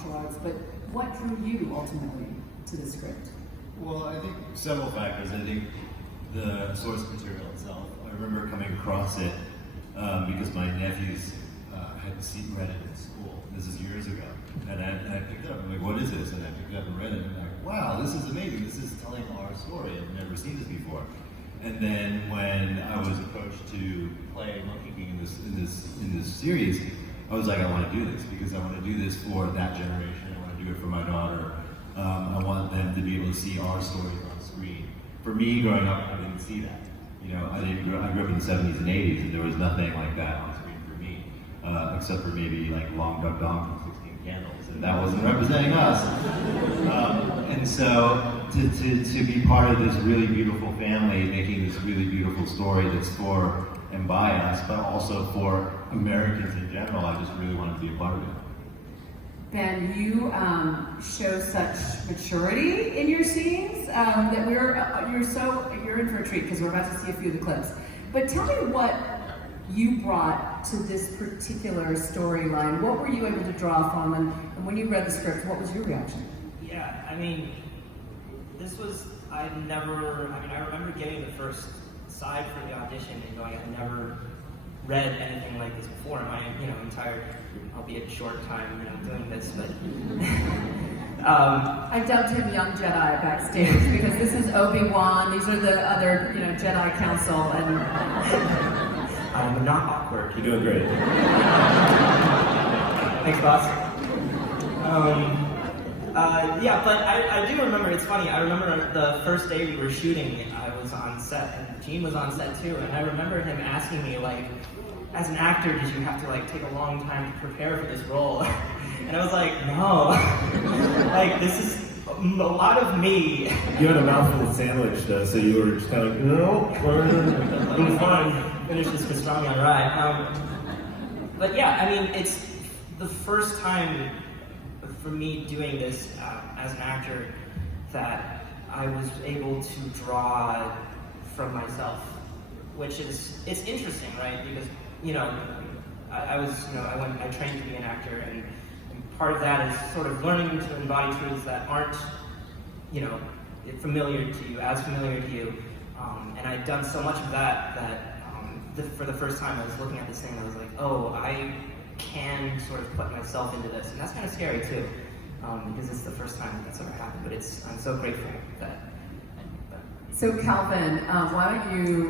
martial arts, but what drew you ultimately to the script? Well, I think several factors. I think the source material itself. I remember coming across it because my nephews had read it in school. This is years ago. And I picked it up. I'm like, what is this? And I picked it up and read it. And I'm like, wow, this is amazing. This is telling our story. I've never seen this before. And then when I was approached to play Monkey King in this series, I was like, I want to do this because I want to do this for that generation. I want to do it for my daughter. I want them to be able to see our stories on screen. For me, growing up, I didn't see that. You know, I grew up in the 70s and 80s, and there was nothing like that on screen for me, except for maybe like Long Dug Dong from 16 Candles, and that wasn't representing us. And so to be part of this really beautiful family, making this really beautiful story that's for and by us, but also for Americans in general, I just really wanted to be a part of it. Ben, you show such maturity in your scenes that you're in for a treat because we're about to see a few of the clips. But tell me what you brought to this particular storyline. What were you able to draw from, and when you read the script, what was your reaction? Yeah, I mean, I remember getting the first side for the audition and going, I've never read anything like this before in my entire, albeit short time doing this, but I dubbed him Young Jedi backstage because this is Obi-Wan. These are the other Jedi Council, and I'm not awkward. You're doing great. Thanks, boss. Yeah, but I do remember, it's funny, I remember the first day we were shooting, I was on set, and Gene was on set too, and I remember him asking me, like, as an actor, did you have to, like, take a long time to prepare for this role? And I was like, no. Like, this is a lot of me. You had a mouthful of sandwich, so you were just kind of like, no, I'm fine. Finish this pastrami on rye. But yeah, I mean, it's the first time for me doing this as an actor that I was able to draw from myself, which is, it's interesting, right? Because, I trained to be an actor, and part of that is sort of learning to embody truths that aren't, familiar to you. And I'd done so much of that for the first time I was looking at this thing and I was like, oh, I can sort of put myself into this. And that's kind of scary too, because it's the first time that's ever happened, but I'm so grateful that. So Calvin, why don't you